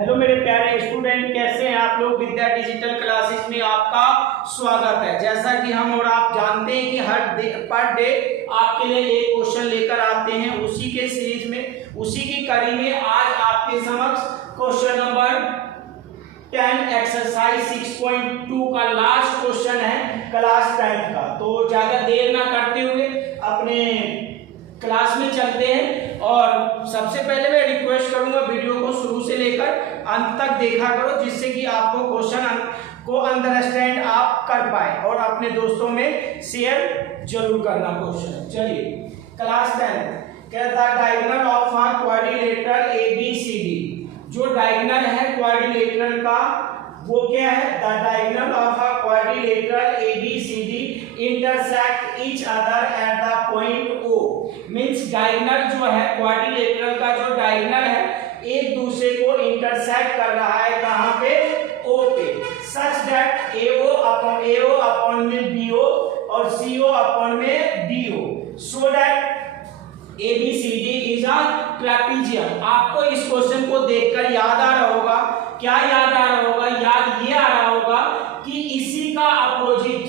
Hello मेरे प्यारे student, कैसे हैं आप लोग। विद्या डिजिटल क्लासेस में आपका स्वागत है। जैसा कि हम और आप जानते हैं कि पर डे आपके लिए एक क्वेश्चन लेकर आते हैं। उसी के सीरीज में, उसी की कड़ी में आज आपके समक्ष क्वेश्चन नंबर 10 एक्सरसाइज 6.2 का लास्ट क्वेश्चन है क्लास 10 का। तो ज्यादा देर ना करते हुए अपने क्लास में चलते हैं। और सबसे पहले मैं रिक्वेस्ट करूंगा, वीडियो को शुरू से लेकर अंत तक देखा करो, जिससे कि आपको क्वेश्चन को अंडरस्टैंड आप कर पाए और अपने दोस्तों में शेयर जरूर करना क्वेश्चन। चलिए, क्लास 10 कहता है diagonal of a quadrilateral ABCD। जो डायगोनल है क्वाड्रिलेटरल का वो क्या है? The diagonal of a quadrilateral ABCD intersect each other at the point O। Means diagonal जो है क्वाड्रिलेटरल का, जो डायगोनल है एक दूसरे को इंटरसेक्ट कर रहा है कहां पे? O पे। सच दैट AO अपॉन में BO और CO अपॉन में DO, so that ABCD is a trapezium. आपको इस क्वेश्चन को देखकर याद आ रहा होगा, क्या याद आ रहा होगा? याद ये आ रहा होगा कि इसी का अपोजिट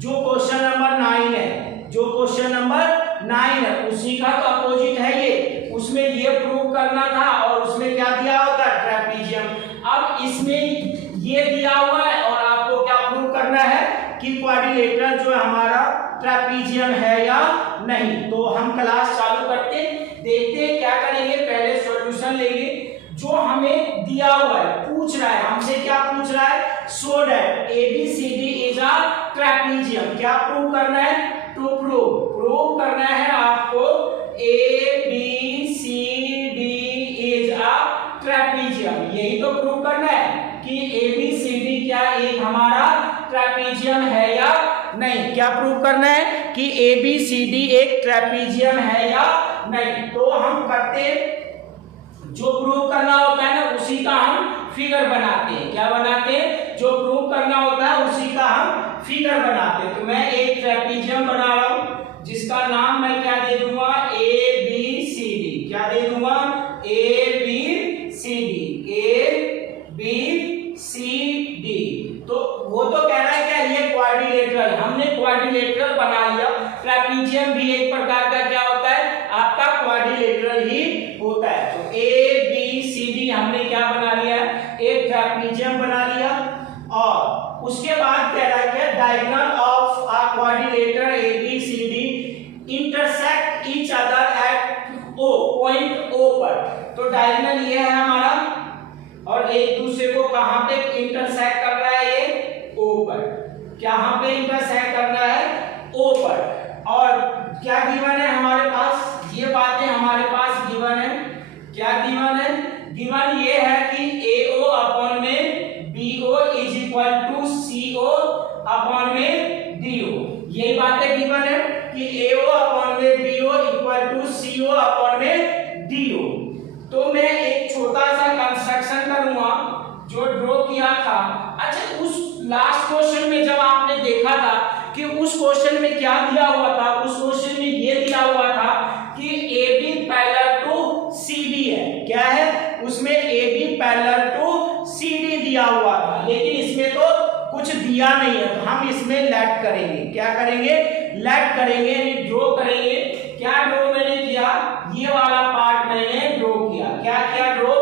जो क्वेश्चन नंबर 9 है, जो क्वेश्चन नंबर 9 है उसी का तो अपोजिट है ये। उसमें ये प्रूव करना था और उसमें क्या दिया होता है? ट्रेपेजियम। अब इसमें ये दिया हुआ है और आपको क्या प्रूव करना है कि क्वाड्रिलेटरल जो हमारा ट्रेपेजियम है या नहीं। तो हम क्लास चालू करते, देखते हैं क्या करेंगे। पहले सॉल्यूशन लेंगे जो हमें दिया हुआ है, पूछ रहा है हमसे, क्या पूछ रहा है? So that ABCD is a trapezium. क्या प्रूव करना है? टू प्रूव करना है आपको ABCD इज अ ट्रेपेजियम। यही तो प्रूव करना है कि ABCD क्या एक हमारा ट्रेपेजियम है या नहीं। क्या प्रूव करना है कि ABCD एक ट्रेपेजियम है या नहीं। तो हम करते, जो प्रूव करना होता है ना उसी का हम फिगर बनाते हैं। क्या बनाते हैं? जो प्रूव करना होता है उसी का हम फिगर बनाते हैं। तो मैं एक ट्रेपेजियम बना रहा हूं जिसका नाम मैं क्या दे दूंगा? ABCD। क्या दे दूंगा? ABCD। तो वो तो कह रहा है क्या ये क्वाड्रिलेटरल, हमने क्वाड्रिलेटरल बना लिया। ट्रेपेजियम भी एक प्रकार का क्या होता है? आपका क्वाड्रिलेटरल ही होता है। तो ABCD हमने क्या बना लिया? एक ट्रेपेजियम बना लिया। और उसके बाद कह रहा है क्या? Diagonal of a quadrilateral ABCD intersect each other at O, point O पर। तो डायगोनल ये है हमारा और एक दूसरे को कहां पे इंटरसेक्ट कर रहा है? ये O पर। कहां पे इंटरसेक्ट करना है? O पर। और क्या गिवन है हमारे पास? ये बातें हमारे पास गिवन है। क्या गिवन है? गिवन ये है कि AO अपॉन में BO is equal to CO upon में DO। यही बातें गिवन है कि AO अपॉन में BO equal to CO upon में DO। तो मैं एक छोटा सा कंस्ट्रक्शन करूंगा जो ड्रॉ किया था। अच्छा, उस लास्ट क्वेश्चन में जब आपने देखा था कि उस क्वेश्चन में क्या दिया हुआ था? उस क्वेश्चन में ये दिया हुआ था कि AB पैरेलल टू CD है। क्या है? उसमें AB पैरेलल टू CD दिया हुआ था, लेकिन इसमें तो कुछ दिया नहीं है। तो हम इसमें लेट करेंगे। क्या करेंगे? लेट करेंगे, यानी ड्रॉ करेंगे। क्या ड्रॉ मैंने किया? ये वाला पार्ट मैंने ड्रॉ किया। क्या किया ड्रॉ?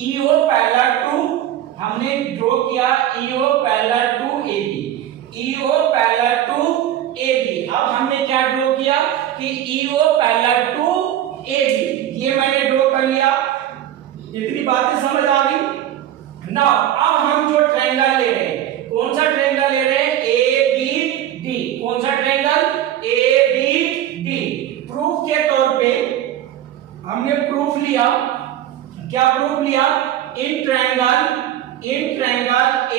EO पैरेलल टू, हमने ड्रॉ किया EO parallel to AB। EO parallel to AB। अब हमने क्या ड्रॉ किया कि EO पैरेलल टू AB। ये मैंने ड्रॉ कर लिया। इतनी बातें समझ आ गई ना? अब हम जो ट्रायंगल ले रहे हैं, कौन सा ट्रायंगल ले रहे हैं? ABD। कौन सा ट्रायंगल? ABD। प्रूफ के तौर पे हमने प्रूफ लिया। क्या प्रूफ लिया? In triangle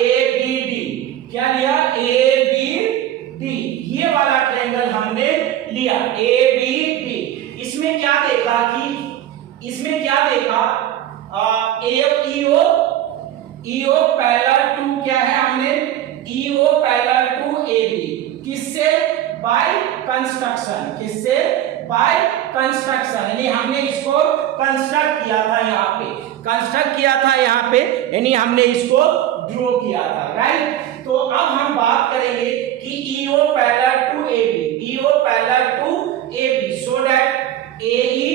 ABD। क्या लिया? ABD। ये वाला ट्रायंगल हमने लिया ABD। इसमें क्या देखा कि इसमें क्या देखा? EO पैरेलल टू क्या है? हमने EO पैरेलल टू AB। किससे? By construction. किससे? बाय कंस्ट्रक्शन, यानी हमने इसको कंस्ट्रक्ट किया था यहाँ पे। कंस्ट्रक्ट किया था यहाँ पे, यानी हमने इसको ड्रॉ किया था, राइट। तो अब हम बात करेंगे कि EO parallel to AB, EO parallel to AB, so that AE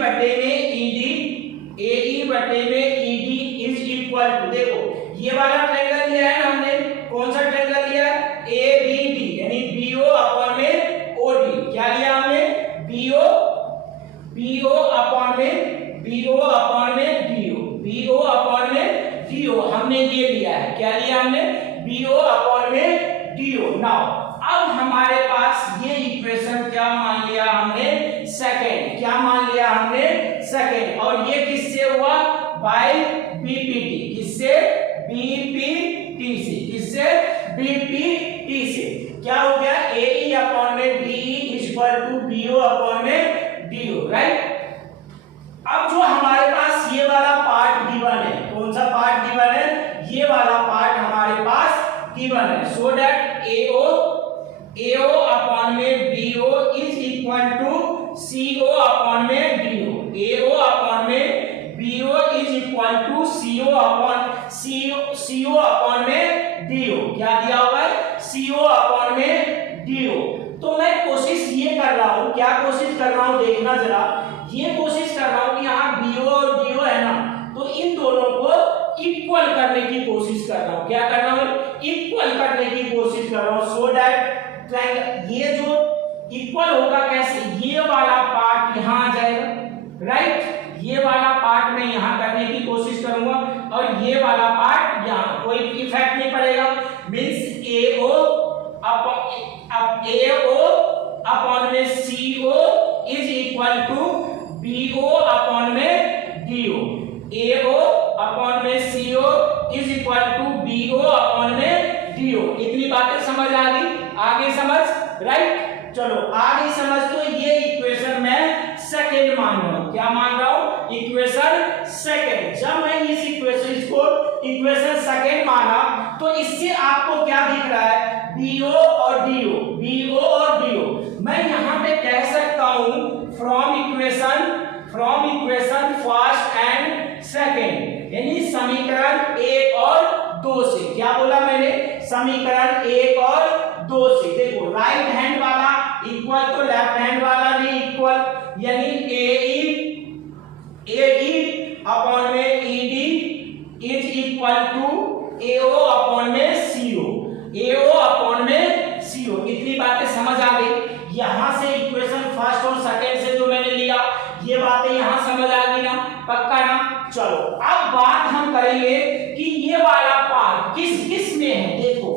बटे में ED, AE बटे में ED इज इक्वल टू, देखो ये वाला ट्रायंगल लिया है ना हमने, कौन सा ट्रायंगल लिया है, ABD, यानी BO अपॉन में OD, क्या लिया हमने, BO अपॉन में DO, हमने ये लिया है, क्या लिया हमने, BO अपॉन में DO। नाउ अब हमारे पास ये इक्वेशन क्या मान लिया हमने, सेकंड, क्या मान लिया हमने, सेकंड, और ये किससे हुआ, बाय BPT, किससे, BPT से, किससे, BPT से, क्या हो गया, AE अपॉन में DE is equal to BO upon में DO, राइट। अब जो हमारे पास ये वाला पार्ट गिवन है, कौन सा पार्ट गिवन है, ये वाला पार्ट हमारे पास गिवन है, सो दैट AO अपॉन में BO is equal to CO upon में DO, AO अपॉन में BO is equal to CO upon में DO, क्या दिया हुआ है, CO अपॉन में DO। तो मैं कोशिश ये कर रहा हूं, क्या कोशिश कर रहा हूं, देखना जरा, ये कोशिश कर रहा हूं कि यहाँ BO और DO है ना, तो इन दोनों को इक्वल करने की कोशिश कर रहा हूं, क्या कर रहा हूं, इक्वल करने की कोशिश कर रहा हूं, सो दैट ट्रायंगल ये जो इक्वल होगा कैसे, ये वाला पार्ट यहाँ आ जाएगा, राइट, ये वाला पार्ट मैं यहाँ करने की कोशिश करूंगा और ये वाला पार्ट यहाँ, कोई इफेक्ट नहीं पड़ेगा, मींस AO अपॉन में CO is equal to BO upon में DO, AO अपॉन में CO is equal to BO upon में DO। इतनी बातें समझ आ गई, आगे समझ, राइट, चलो आगे समझ। तो ये इक्वेशन मैं सेकंड मान रहा हूं, क्या मान रहा हूं, इक्वेशन सेकंड। जब मैं इस इक्वेशन को इक्वेशन सेकंड माना तो इससे आपको क्या दिख रहा है, BO और DO, मैं यहां पे कह सकता हूं from equation first and second, यानी समीकरण 1 और 2 से, क्या बोला मैंने, समीकरण 1 और 2 से, देखो राइट हैंड वाला इक्वल तो लेफ्ट हैंड वाला भी इक्वल, यानी AE अपॉन में ED is equal to AO upon में CO, इतनी बातें समझ आ गई। यहां से इक्वेशन फर्स्ट और सेकंड से जो मैंने लिया, ये बातें यहां समझ आ गई ना, पक्का ना। चलो अब बात हम करेंगे कि ये वाला पार्ट किस में है, देखो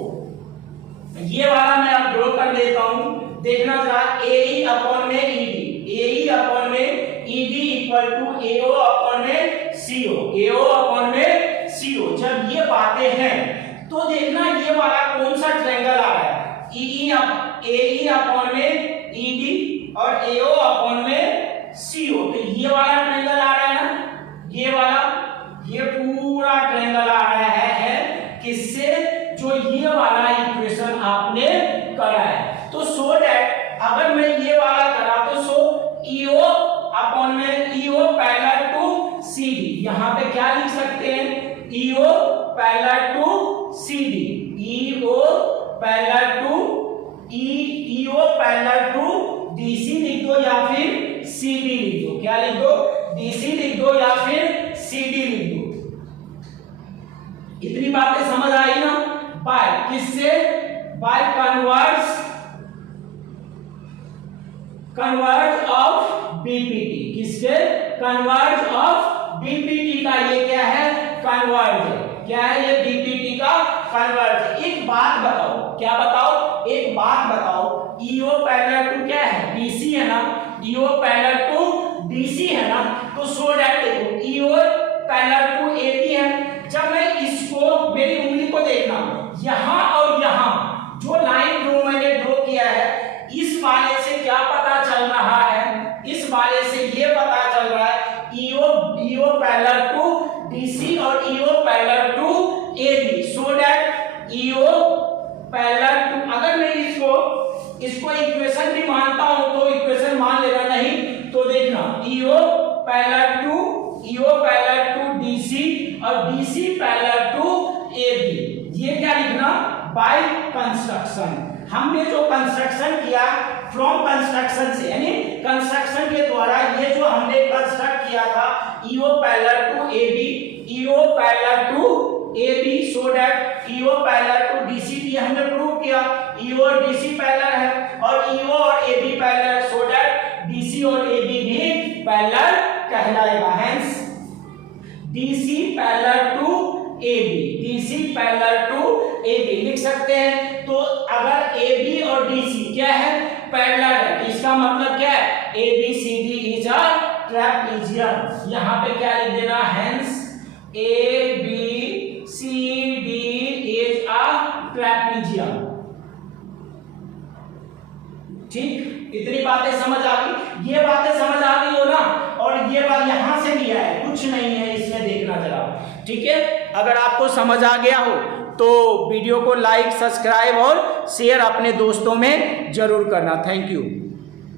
ये वाला मैं अब ड्रॉ कर देता हूं, देखना जरा, AE अपॉन में ED equal to AO upon में CO, जब ये बातें हैं तो देखना ये वाला कौन सा ट्रायंगल आ रहा है, AE अपॉन में ED और AO अपॉन में CO, तो ये वाला ट्रायंगल आ रहा है ना, ये वाला, ये पूरा ट्रायंगल आ रहा है किससे, जो ये वाला इक्वेशन आपने करा है। तो सो दैट अगर मैं ये वाला करा तो EO अपॉन में EO पैरेलल टू CD, यहां पे क्या लिख सकते हैं, EO parallel to CD, EO parallel to DC लिख दो या फिर CD लिख दो, क्या लिख दो, DC लिख दो या फिर CD लिख दो। इतनी बातें समझ आई ना, बाय किससे, बाय कन्वर्ज ऑफ BPT, किसके, कन्वर्ज ऑफ BPT का ये क्या है, कन्वर्ज, क्या है ये BPT का कन्वर्ज। एक बात बताओ, क्या बताओ, एक बात बताओ, EO पैरेलल टू क्या है, DC है ना, EO पैरेलल टू DC है ना, तो सो दैट देखो EO पैरेलल टू AB है। जब मैं इसको, मेरी उंगली को देखना, यहां और यहां जो लाइन मैंने ड्रॉ किया है, इस वाले से क्या पता चल रहा है, इस वाले से ये पता चल रहा है EO पैरेलल टू DC और EO parallel to AB, so that EO parallel to, अगर मैं इसको इक्वेशन भी मानता हूं तो इक्वेशन मान लेना, नहीं तो देखना EO पैरेलल टू और DC पैरेलल टू AB। ये क्या लिखना, बाय कंस्ट्रक्शन। हमने जो कंस्ट्रक्शन किया फ्रॉम कंस्ट्रक्शन से, यानी कंस्ट्रक्शन के द्वारा ये जो हमने कंस्ट्रक्ट किया था EO parallel to AB, EO parallel to AB, so that EO parallel to DC भी हमने प्रूव किया, EO और DC पैरेलल है, और EO और AB parallel, so that DC और AB भी पैरेलल कहलाएगा। Hence DC parallel to AB, DC parallel to AB लिख सकते हैं। तो अगर AB और DC क्या है, पैरेलल है, तो इसका मतलब क्या है, ABCD इज अ ट्रेपेजियम। यहाँ पे क्या लिख देना, hence ABCD is a trapezium. ठीक, इतनी बातें समझ आ गई। ये बातें समझ आ गई हो ना, और ये बात यहां से लिया है, कुछ नहीं है इसमें, देखना जरा। ठीक है, अगर आपको समझ आ गया हो तो वीडियो को लाइक, सब्सक्राइब और शेयर अपने दोस्तों में जरूर करना। Thank you.